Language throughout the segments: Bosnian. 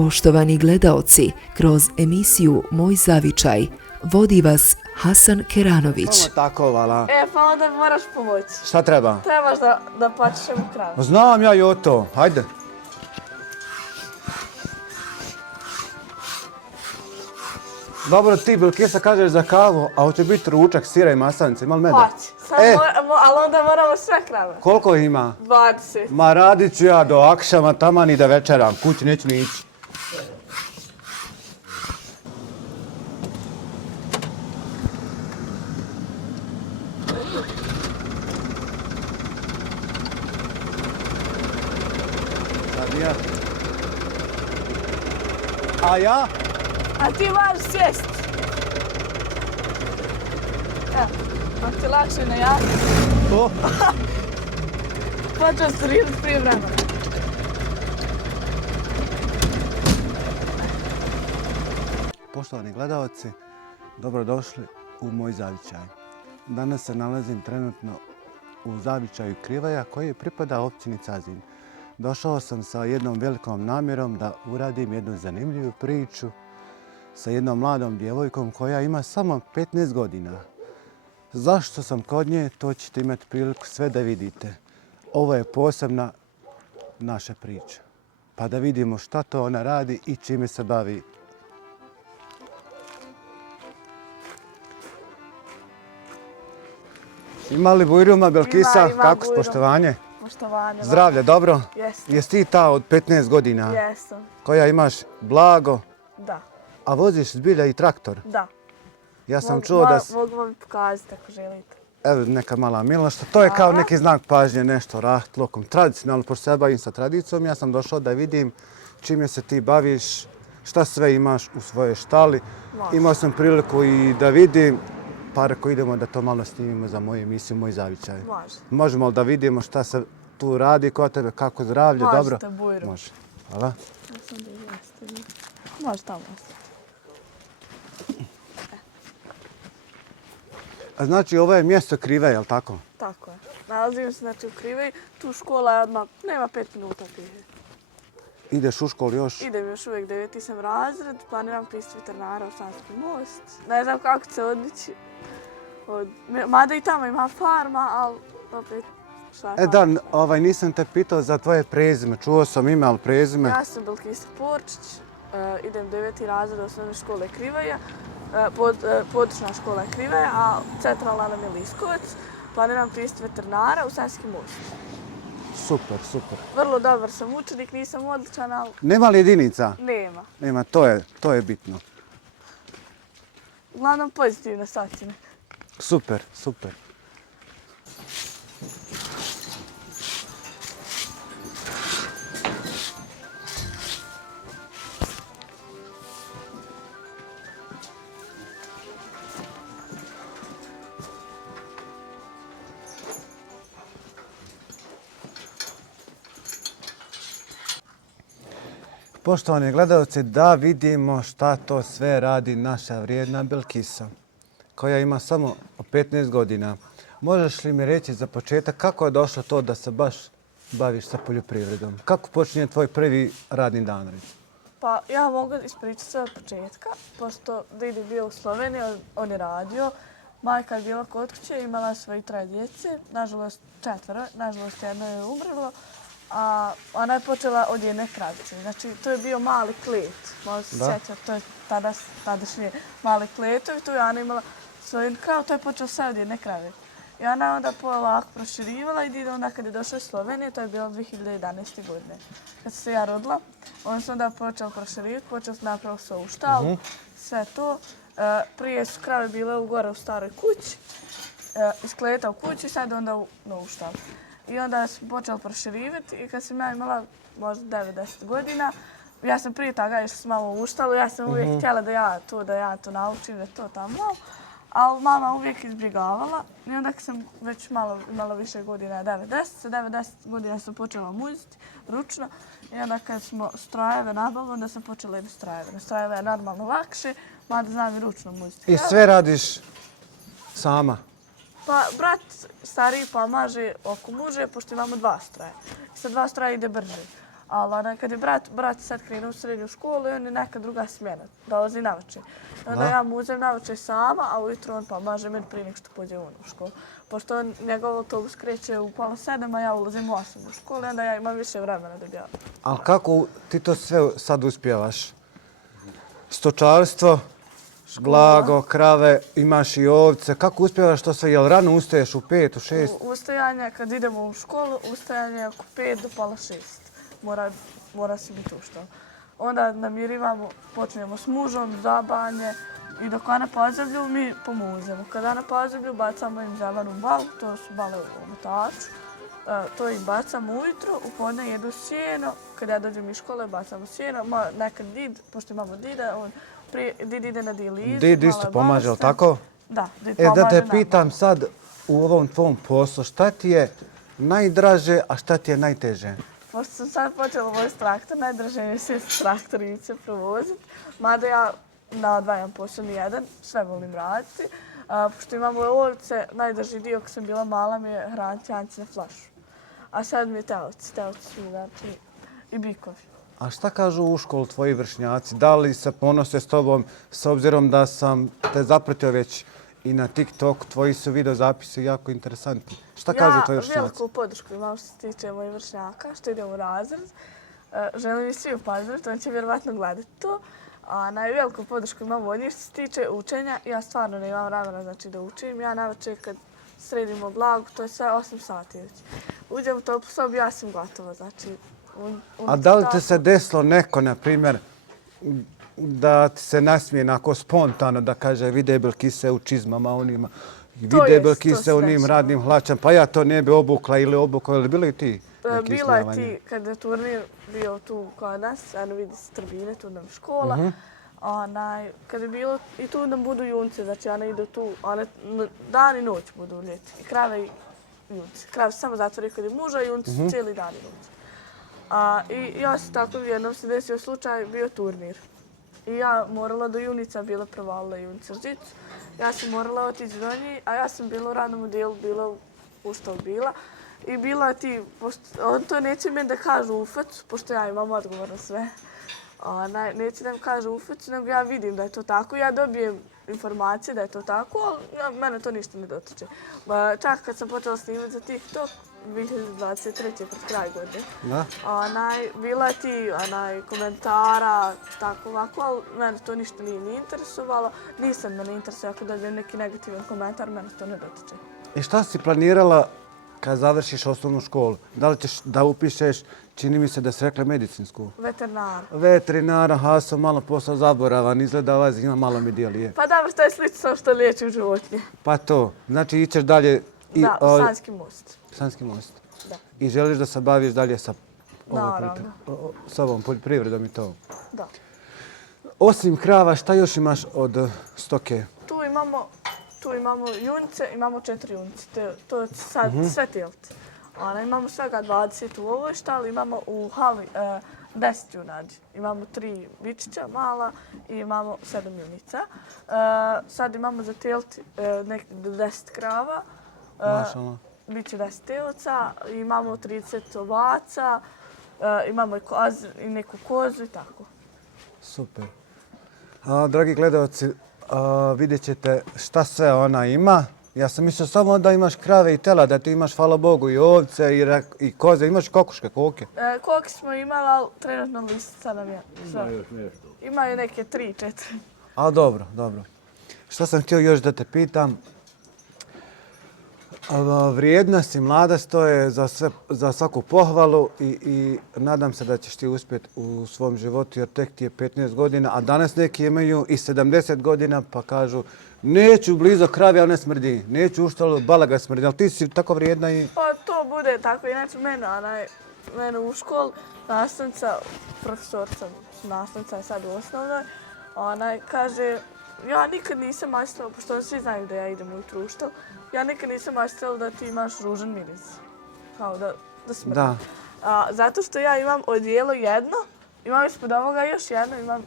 Poštovani gledaoci, kroz emisiju Moj zavičaj vodi vas Hasan Keranović. Samo tako, vala. Pa onda moraš pomoći. Šta treba? Trebaš da pačišemo kravu. Znam ja i o to. Hajde. Dobro, ti Bilkisa kažeš za kavu, a hoće biti ručak, sira i masanice, ima li meda? Hoće. Ali onda moramo sve krave. Koliko ima? 20. Ma radit ću ja do akšama, taman i da večeram. Kući neću ni ići. Sad ja. A ja? A ti moraš sjest. Evo, ako ti lakše na jaku. To? Počeo se rirati prije vremena. Poštovani gledaoci, dobrodošli u Moj zavičaj. Danas se nalazim trenutno u zavičaju Krivaja koji pripada općini Cazin. Došao sam sa jednom velikom namjerom da uradim jednu zanimljivu priču sa jednom mladom djevojkom koja ima samo 15 godina. Zašto sam kod nje, to ćete imati priliku sve da vidite. Ovo je posebna naša priča. Pa da vidimo šta to ona radi i čime se bavi. Ima li bujruma, Belkisa? Ima Kako s bujrum. poštovanje? Poštovanje. Zdravlje, dobro? Jesam. Jesi ti ta od 15 godina Jesam. koja imaš blago, Da. a voziš zbilja i traktor? Da. Ja sam čuo da... Mogu vam pokazati ako želite. Evo neka mala milošta. To je kao neki znak pažnje, nešto rahtlokom. Tradicionalno, pošto se ja bavim sa tradicijom, ja sam došao da vidim čime se ti baviš, šta sve imaš u svojoj štali. Može. Imao sam priliku i da vidim, pa rekao idemo da to malo snimimo za moju emisiju, Moj zavičaj. Može. Možemo li da vidimo šta se tu radi kod tebe, kako zdravlje, dobro? Možete bujru. Može. Hvala. Može tamo ostati. A znači ovo je mjesto Krive, je li tako? Tako je. Nalazim se znači u Krivej. Tu škola je odmah, nema 5 minuta piše. Ideš u školu još? Idem još uvijek 9. sam razred, planiram pristup veterinara u Sanski most. Ne znam kako će se odlići. Mada i tamo ima farma, ali opet šta je farma? Da, nisam te pitao za tvoje prezime. Čuo sam ime, ali prezime? Ja sam Bilkisa Porčić, idem 9. razred osnovne škole Krivaja, područna škola je Krivaja, a centralna nam je Liskovac. Planiram pristup veterinara u Sanski most. Super, super. Vrlo dobar sam učenik, nisam odličan, ali Nema li jedinica? nema. Nema, to je bitno. Uglavnom pozitivne ocjene. Super, super. Poštovani gledalci, da vidimo šta to sve radi naša vrijedna Bilkisa, koja ima samo 15 godina. Možeš li mi reći za početak kako je došlo to da se baš baviš sa poljoprivredom? Kako počinje tvoj prvi radni dan? Pa ja mogu ispričati sve od početka, pošto didi bio u Sloveniji, on je radio. Majka je bila kod kuće, imala svoje 3 djece, nažalost 4, nažalost jedno je umrlo. A ona je počela od jedne kravice. Znači, to je bio mali klet. Možda se sjećati, to je tadašnje mali kletovi. Tu je ona imala svoju kravu, to je počelo sve od jedne krave. I ona je onda polako proširivala i onda kad je došla iz Slovenije, to je bilo 2011. godine. Kad sam se ja rodila, on se onda počeo proširivati, počeo se napraviti svoju štalu, sve to. Prije su krave bile gore u staroj kući, iz kleta u kući i sad onda u novu štalu. I onda sam počela proširivati i kad sam ja imala možda 9-10 godina, ja sam prije toga išla s mamom u štalu, ja sam uvijek htjela da ja to naučim, da to tamo. Ali mama uvijek izbjegavala i onda kad sam već imala više godina, 9-10 godina sam počela muziti ručno i onda kad smo strojeve nabavili, onda sam počela i na strojeve. Na strojeve je normalno lakše, mada znam i ručno muziti. I sve radiš sama? Pa brat stariji pomaže oko muže, pošto imamo 2 stroja. Sa 2 stroja ide brže. Ali kad je brat sad krenuo u srednju školu i on je neka druga smjena, dolazi navečer. Onda ja mu uzem navečer sama, a ujutro on pomaže meni prije nego što pođe on u školu. Pošto njegov autobus kreće u 6:30, a ja ulazim u 8 u školu i onda ja imam više vremena da bi ja... Ali kako ti to sve sad uspjevaš? Stočarstvo, blago, krave, imaš i ovce. Kako uspjevaš to sve? Jel rano ustaješ u 5, u 6? Ustajanje, kad idemo u školu, ustajanje oko 5 do 5:30. Mora si biti uštao. Onda namirivamo, počnemo s mužom, zabanje i dok na pozemlju mi pomuzemo. Kada na pozemlju bacamo im zelenu balu, to su bale u omotaču. To im bacamo ujutro, u podne jedu sjeno. Kad ja dođem iz škole, bacamo sjeno. Nekad did, pošto imamo dida, did ide na dijalizu. Did isto pomaže, ali tako? Da, did pomaže. Da te pitam sad u ovom tvom poslu, šta ti je najdraže, a šta ti je najteže? Pošto sam sad počela voziti traktor, najdraže mi je sve traktorice provoziti. Mada ja ne odvajam posao nijedan, sve volim raditi. Pošto imamo ovce, najdrži dio kad sam bila mala mi je hraniti janjci na flašu. A sad mi je telci su znači i bikovi. A šta kažu u školu tvoji vršnjaci? Da li se ponose s tobom s obzirom da sam te zapratio već i na TikTok, tvoji su video zapisi jako interesantni. Šta kažu tvoji vršnjaci? Ja veliku podršku imam što se tiče mojih vršnjaka, što idem u razred. Želim i svi upoznati, on će vjerovatno gledati to. A najveliku podršku imam od njih što se tiče učenja. Ja stvarno ne imam vremena znači, da učim. Ja navečer kad sredimo blagu, to je sve 8 sati već. Uđem u toplu sobu, ja sam gotova. Znači, a da li te se desilo neko, na primjer, da ti se nasmije onako spontano da kaže vide Belkise u čizmama onima, vide Belkise u njim radnim hlačama, pa ja to ne bi obukla ili obukla, ili bilo i ti? Bila je ti, kada je turnir bio tu kod nas, eno vidi se tribine, tu nam škola. Kada je bilo, i tu nam budu junce, znači one idu tu, one dan i noć budu ljeti. I krave i junce. Krave se samo zatvori kad je muža, a junce su cijeli dan i noć. I ja se tako jednom se desio slučaj, bio turnir. I ja morala do junica, bila provalila junica žicu. Ja sam morala otići do njih, a ja sam bila u radnom dijelu, bila u što bila. I bila ti, on to neće meni da kažu u facu, pošto ja imam odgovor na sve. Neće da mi kažu u facu, nego ja vidim da je to tako. Ja dobijem informacije da je to tako, ali mene to ništa ne dotiče. Čak kad sam počela snimati za TikTok, 2023. pred kraj godine. Bila je ti komentara, tako ovako, ali mene to ništa nije ni interesovalo. Nisam me ne interesuje ako dobijem neki negativan komentar, mene to ne dotiče. I šta si planirala kad završiš osnovnu školu? Da li ćeš da upišeš, čini mi se da si rekla medicinsku? Veterinara. Veterinara, ha, sam malo postao zaboravan, izgleda ovaj ima malo mi dijelije. Pa dobro, to je slično što liječi životinje. Pa to, znači ićeš dalje... Da, Sanski most. Sanski most. Da. I želiš da se baviš dalje sa ovom poljoprivredom i to? Da. Osim krava, šta još imaš od stoke? Tu imamo junce, imamo 4 junce. To je sad sve telci. Imamo svega 20 u ovoj štali, imamo u hali 10 junadi. Imamo 3 bičića mala i imamo 7 junica. Sad imamo za telci 10 krava. Biće 10 telca, imamo 30 ovaca, imamo i neku kozu i tako. Super. Dragi gledalci, vidjet ćete šta sve ona ima. Ja sam mislio samo da imaš krave i tela, da ti imaš, hvala Bogu, i ovce i koze. Imaš kokoške, koke? Koke smo imali, ali trenutno lisica nam je. Ima još nešto. Ima je neke 3-4. A dobro. Šta sam htio još da te pitam? Vrijednost i mladost to je za svaku pohvalu i nadam se da ćeš ti uspjeti u svom životu jer tek ti je 15 godina, a danas neki imaju i 70 godina pa kažu neću blizu kravi, ali ne smrdi, neću u štalu, balaga smrdi, ali ti si tako vrijedna i... Pa to bude tako, inače mene u školu nastavnica, profesorca, nastavnica je sad u osnovnoj, kaže ja nikad nisam maštrala, pošto svi znaju da ja idem ujutru u štalu, ja nikad nisam maštrala da ti imaš ružan miris. Kao da smrdi. Da. Zato što ja imam odijelo jedno, imam ispod ovoga još jedno, imam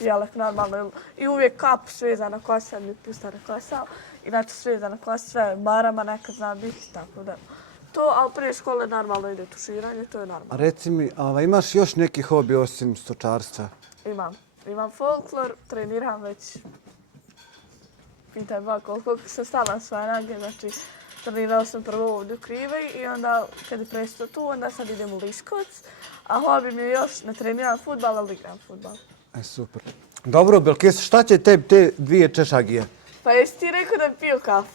jelek normalno. I uvijek kapu svezana kosa, mi pustana kosa. Inače svezana kosa, sve barama nekad zna biti, tako da To, ali prije škole normalno ide tuširanje, to je normalno. Reci mi, imaš još neki hobi osim stočarstva? Imam folklor, treniram već, pitaj ba koliko sam stala na svoje noge, znači trenirala sam prvo ovdje u Krivej i onda kad je prestao tu, onda sad idem u Liskovac, a hobi mi je još, ne treniram fudbal, ali igram fudbal. Super. Dobro, Belkis, šta će te dvije češagije? Pa jesi ti rekao da piju kafu?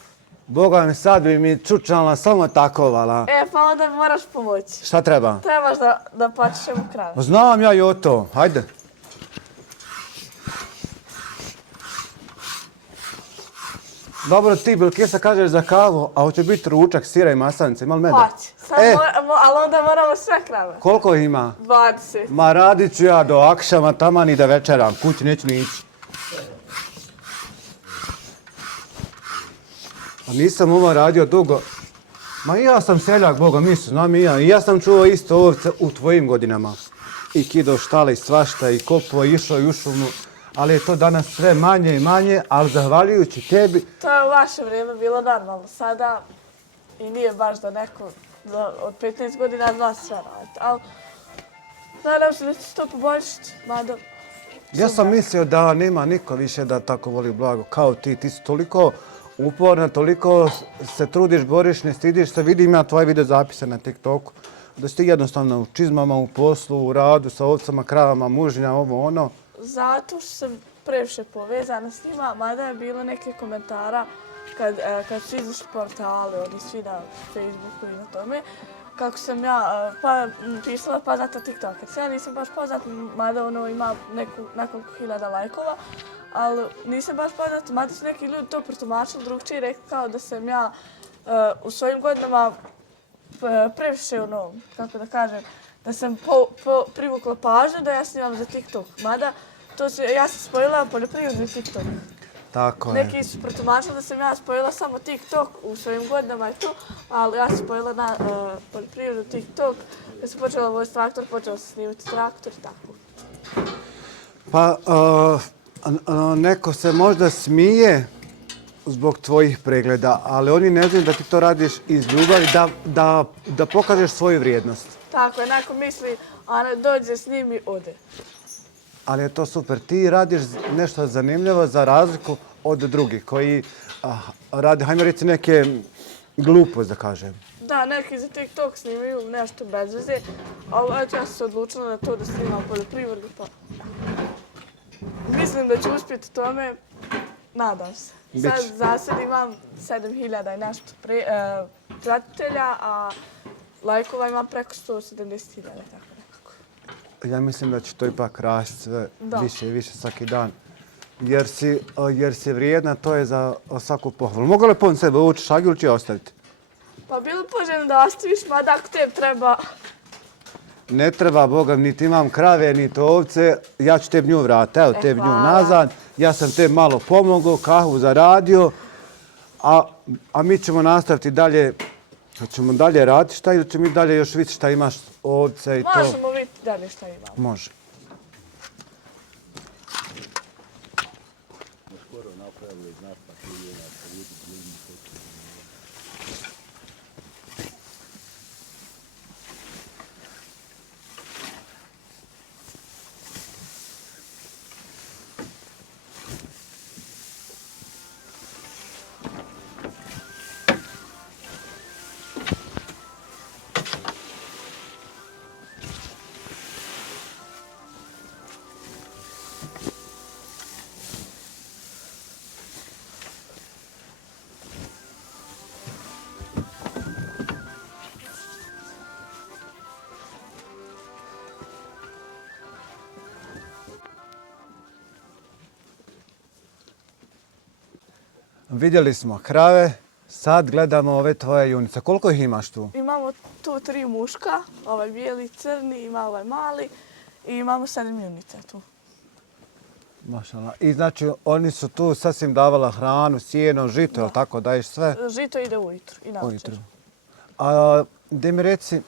Boga mi sad bi mi čučala samo takovala. Pa onda mi moraš pomoći. Šta treba? Trebaš da pačišem u kraju. Znam ja i o to. Hajde. Dobro, ti Belkisa kažeš za kavu, a hoće biti ručak, sira i masanice. Ima li meda? Hoće. Ali onda moramo sve krave. Koliko ima? 20. Ma radit ću ja do akšama, taman i da večeram. Kući neću ni ići. A nisam ovo radio dugo. Ma i ja sam seljak, Boga mi se znam i ja. I ja sam čuo isto ovce u tvojim godinama. I kido štale i svašta i kopo i išao i u šumu. Ali je to danas sve manje i manje, ali zahvaljujući tebi... To je u vaše vrijeme bilo normalno. Sada i nije baš da neko od 15 godina zna sve raditi. Ali nadam se da će se to poboljšati. Mada, Ja sam mislio da nema niko više da tako voli blago kao ti. Ti si toliko uporna, toliko se trudiš, boriš, ne stidiš se. Vidim ja tvoje video zapise na TikToku. Da si ti jednostavno u čizmama, u poslu, u radu, sa ovcama, kravama, mužnja, ovo, ono. zato što sam previše povezana s njima, mada je bilo neke komentara kad su izašli portali, oni svi na Facebooku i na tome, kako sam ja pisala poznata TikTokerica. Ja nisam baš poznata, mada ono ima nekoliko hiljada lajkova, ali nisam baš poznata, mada su neki ljudi to protumačili drugčije i rekli kao da sam ja u svojim godinama previše, ono, kako da kažem, da sam privukla pažnju da ja snimam za TikTok. Mada, ja sam spojila poljoprivredni TikTok. Tako je. Neki su protumačili da sam ja spojila samo TikTok u svojim godinama i to, ali ja sam spojila na poljoprivredni TikTok. Kad sam počela voziti traktor, počela sam snimati traktor i tako. Pa, neko se možda smije zbog tvojih pregleda, ali oni ne znaju da ti to radiš iz ljubavi, da pokažeš svoju vrijednost. Tako je, neko misli, a ne dođe s njim i ode. Ali je to super. Ti radiš nešto zanimljivo za razliku od drugih koji rade, hajmo reći, neke gluposti, da kažem. Da, neki za TikTok snimaju nešto bez veze, ali ja sam se odlučila na to da snimam poljoprivredu, pa mislim da ću uspjeti tome, nadam se. Sad za sad imam 7000 i nešto pratitelja, a lajkova imam preko 170.000, tako nekako. Ja mislim da će to ipak rasti sve više i više svaki dan. Jer si vrijedna, to je za svaku pohvalu. Mogu li pun sebe ući šagi ili će ostaviti? Pa bilo poželjno da ostaviš, mada ako tebi treba... Ne treba, Boga, niti imam krave, niti ovce. Ja ću tebi nju vratiti, evo tebi nju nazad. Ja sam tebi malo pomogao, kahvu zaradio, a mi ćemo nastaviti dalje. Hoćemo dalje raditi šta ili ćemo mi dalje još vidjeti šta imaš ovce i to? Možemo vidjeti dalje šta imamo. Može. Vidjeli smo krave, sad gledamo ove tvoje junice. Koliko ih imaš tu? Imamo tu 3 muška, ovaj bijeli, crni, ima ovaj mali i imamo 7 junica tu. Mašala. I znači oni su tu sasvim davala hranu, sjeno, žito, jel tako, daješ sve? Žito ide ujutru i navečer. A gdje mi reci,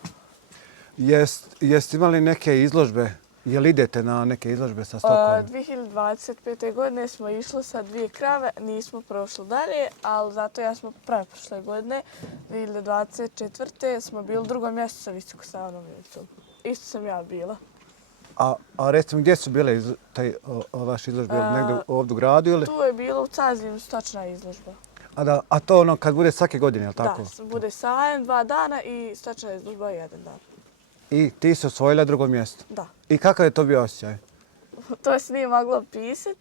jeste imali neke izložbe Jel idete na neke izložbe sa stokom? 2025. godine smo išli sa 2 krave, nismo prošli dalje, ali zato ja smo preprošle godine, 2024. smo bili u 2. mjestu sa visokostavnom junicom. Isto sam ja bila. A recimo gdje su bile vaše izložbe? Negdje ovdje u gradu ili? Tu je bilo u Cazinu stočna izložba. A to ono kad bude svake godine, je li tako? Da, bude sajam 2 dana i stočna izložba 1 dan. I ti si osvojila 2. mjesto? Da. I kakav je to bio osjećaj? To se nije moglo pisat,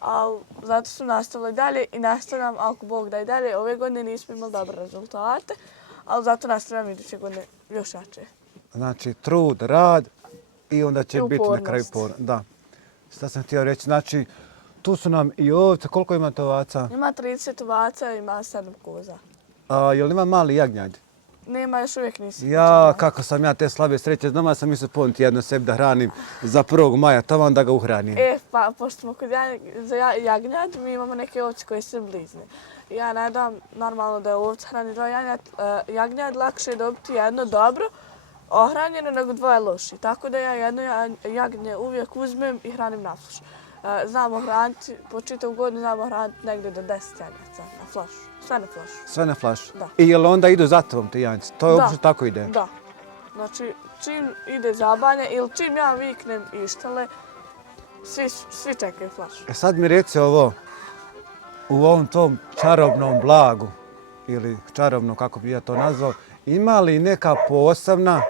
ali zato smo nastavili dalje i nastavljam, ako Bog da i dalje. Ove godine nismo imali dobre rezultate, ali zato nastavljam iduće godine još jače. Znači, trud, rad i onda će biti na kraju upornost. Da. Šta sam htio reći? Znači, tu su nam i ovce. Koliko imate ovaca? Ima 30 ovaca i ima 7 koza. Jel ima mali jagnjad? Nema, još uvijek nisi. Ja, kako sam ja te slabe sreće. Znam, ja sam mislio poniti jedno sebi da hranim za 1. maja, tamo da ga uhranim. Pa, pošto smo kod za jagnjad, mi imamo neke ovce koje se blizne. Ja ne dam normalno da je ovca hrani 2 jagnjad, lakše je dobiti jedno dobro ohranjeno nego 2 loši. Tako da ja jedno jagnje uvijek uzmem i hranim na flašu. Znamo hraniti, po čitavu godinu znamo hraniti negdje do 10 jagnjaca na flašu. Sve na flašu. Sve na flašu? Da. I jel onda idu za tobom ti janjci? To je uopće tako ide? Da. Znači, čim ide zabanje ili čim ja viknem ištale, svi čekaju flašu. Sad mi reci ovo, u ovom tom čarobnom blagu, ili čarobno, kako bi ja to nazvao, ima li neka posebna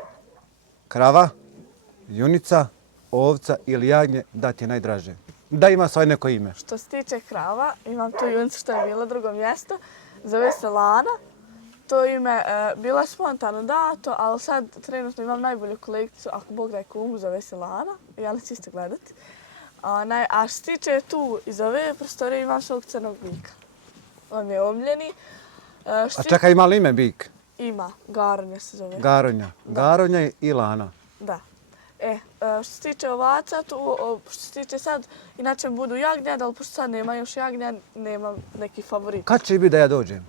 krava, junica, ovca ili jagnje da ti je najdraže? Da ima svoje neko ime. Što se tiče krava, imam tu junicu što je bila 2. mjesto, zove se Lana. To ime bila spontano dato, ali sad trenutno imam najbolju kolekciju, ako Bog da je kumu, zove se Lana. Ja li ćete gledati. A što se tiče tu iz ove prostorije imam svog crnog bika. On je omljeni. A čekaj, ima li ime bik? Ima, Garonja se zove. Garonja. Garonja i Lana. Da. Što se tiče ovaca, što se tiče sad, inače budu jagnjad, ali pošto sad nema još jagnjad, nemam neki favorit. Kad će biti da ja dođem?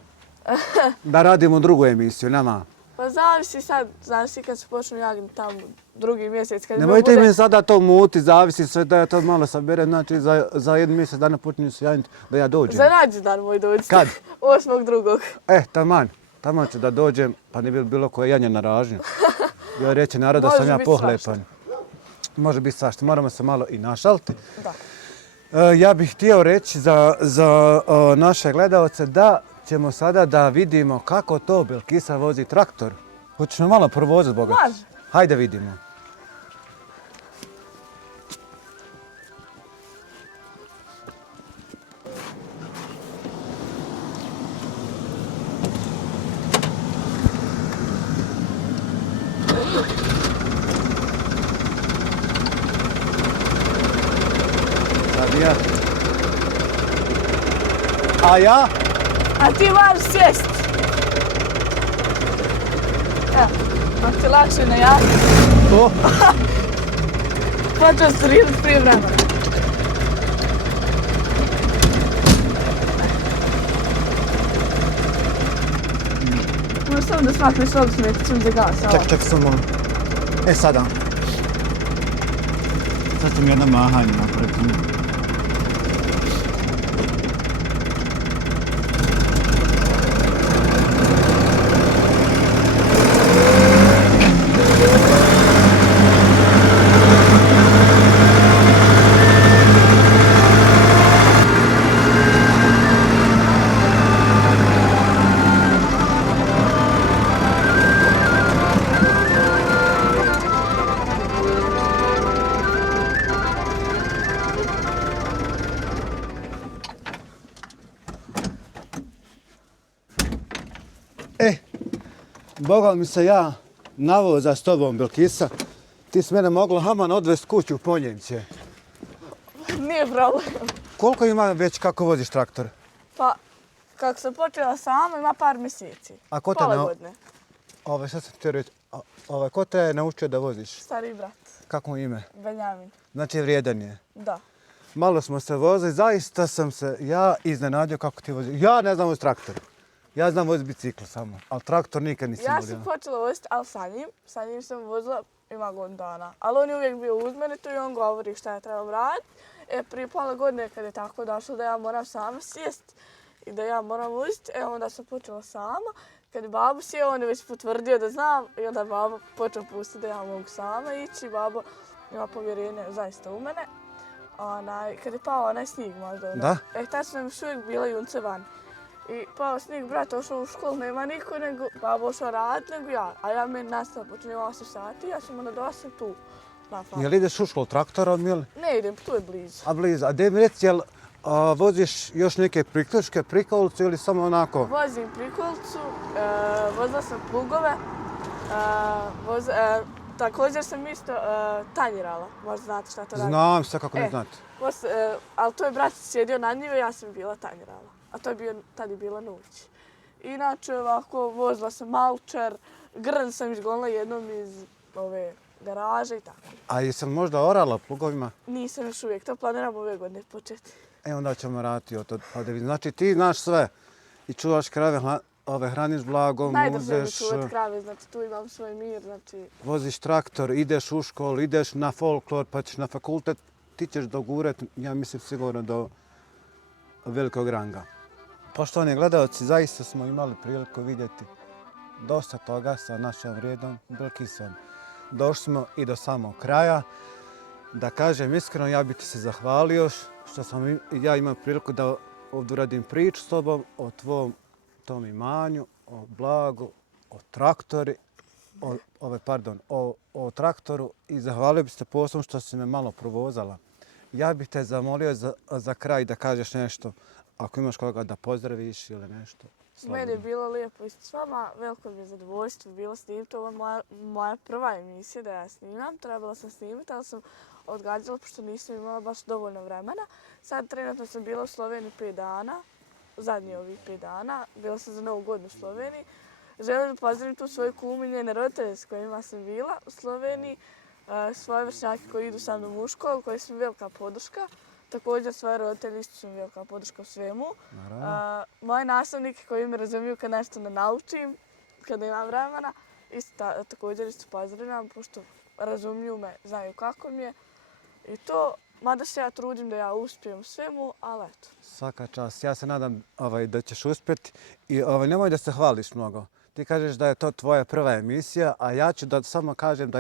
Da radimo drugu emisiju, nama. Pa zavisi kad se počnu jagnjati tamo 2. mjesec. Nemojte mi sada to muti, zavisi sve da ja to malo saberem, znači za 1 mjesec dana počinju se jagnjati da ja dođem. Za rođendan moj dođite. Kad? 8.2. Taman ću da dođem, pa ne bi bilo koje janje na ražnju. Ja reći narod da sam ja pohlepan. Može biti svašta, moramo se malo i našaliti. Da. Ja bih htio reći za naše gledalce da ćemo sada da vidimo kako to Belkisa vozi traktor. Hoćeš me malo provoziti, Boga? Može. Hajde vidimo. A ja? A ti moraš sjest. Evo, dok te lakše na jagnju. To? Počeo se rirati prije vremena. Možeš samo da smakneš ovdje smeticom za gas. Čekaj samo. Sada. Sad ću mi jedno mahanje napraviti. Boga mi se ja navoza s tobom, Belkisa. Ti si mene mogla haman odvesti kuću u Ponjevće. Nije problem. Koliko ima već kako voziš traktor? Pa, kako sam počela sama, ima par mjeseci. A ko te Pola godine. Sad sam ti reći, ko te je naučio da voziš? Stari brat. Kako mu ime? Benjamin. Znači vrijedan je. Da. Malo smo se vozili, zaista sam se ja iznenadio kako ti voziš. Ja ne znam voziti traktor. Ja znam voziti bicikl samo, ali traktor nikad nisam vozio. Ja sam počela voziti, ali sa njim sam vozila ima godinu dana. Ali on je uvijek bio uz mene tu i on govori šta je trebalo raditi. Prije pola godine kad je tako došlo da ja moram sama sjest i da ja moram uzeti, onda sam počela sama. Kad je babo sjeo, on je već potvrdio da znam i onda je babo počeo pustiti da ja mogu sama ići. Babo ima povjerenje zaista u mene. Kad je pao onaj snijeg možda. Da? Tad su nam još uvijek bila junce van. I pao snijeg, brat ošao u školu, nema niko, nego babo ošao raditi nego ja. A ja meni nastava počinje u 8 sati, ja sam onda do 8 tu. Jel ideš u školu traktorom ili? Ne idem, tu je blizu. A blizu. A gdje mi reci, jel voziš još neke priključke, prikolicu ili samo onako? Vozim prikolicu, vozila sam plugove, također sam isto tanjirala, možda znate šta to radi. Znam sve kako ne znate. Ali to je brat sjedio na njive, ja sam bila tanjirala, a to je tad je bila noć. Inače ovako vozila sam malčar, grn sam izgonila jednom iz ove garaže i tako. A jesam možda orala plugovima? Nisam još uvijek, to planiram ove godine početi. Onda ćemo raditi o to. Znači ti znaš sve i čuvaš krave, hraniš blagom, Najdraže mi uzeš, čuvat krave, znači tu imam svoj mir, znači... voziš traktor, ideš u školu, ideš na folklor, pa ćeš na fakultet, ti ćeš dogurat, ja mislim sigurno do velikog ranga. Poštovani gledalci, zaista smo imali priliku vidjeti dosta toga sa našom vrijednom Bilkisom. Došli smo i do samog kraja. Da kažem iskreno, ja bih ti se zahvalio što sam ja imao priliku da ovdje uradim priču s tobom o tom imanju, o blagu, o traktoru i zahvalio bih se posebno što si me malo provozala. Ja bih te zamolio za kraj da kažeš nešto, ako imaš koga da pozdraviš ili nešto. Meni je bilo lijepo isto s vama, veliko mi je zadovoljstvo bilo snimiti. Ovo je moja prva emisija da ja snimam. Trebala sam snimiti, ali sam odgađala pošto nisam imala baš dovoljno vremena. Sad trenutno sam bila u Sloveniji 5 dana, zadnji ovih 5 dana. Bila sam za Novu godinu u Sloveniji. Želim da pozdravim tu svoje kume i njene roditelje s kojima sam bila u Sloveniji. Svoje vršnjake koji idu sa mnom u školu, koji su mi velika podrška. Također svoje roditelji isto su mi velika podrška u svemu. Moje nastavnike koji me razumiju kad nešto ne naučim, kada imam vremena, također isto pozdravljam, pošto razumiju me, znaju kako mi je. I to, mada se ja trudim da ja uspijem u svemu, ali eto. Svaka čast. Ja se nadam da ćeš uspjeti i nemoj da se hvališ mnogo. Ti kažeš da je to tvoja prva emisija, a ja ću da samo kažem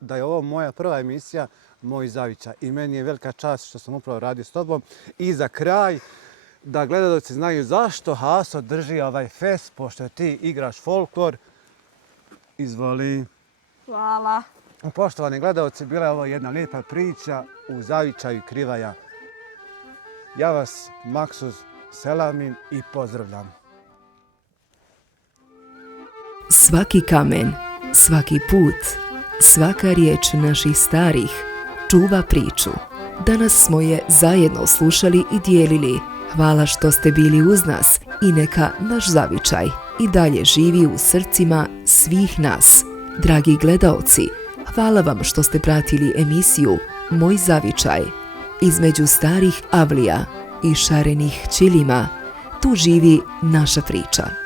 da je ovo moja prva emisija Moj zavičaj. I meni je velika čast što sam upravo radio s tobom. I za kraj, da gledalci znaju zašto Haso drži ovaj fest, pošto ti igraš folklor. Izvoli. Hvala. Poštovani gledalci, bila je ovo jedna lijepa priča u zavičaju Krivaja. Ja vas, Maksuz, selamim i pozdravljam. Svaki kamen, svaki put, svaka riječ naših starih čuva priču. Danas smo je zajedno slušali i dijelili. Hvala što ste bili uz nas i neka naš zavičaj i dalje živi u srcima svih nas. Dragi gledaoci, hvala vam što ste pratili emisiju Moj zavičaj. Između starih avlija i šarenih ćilima tu živi naša priča.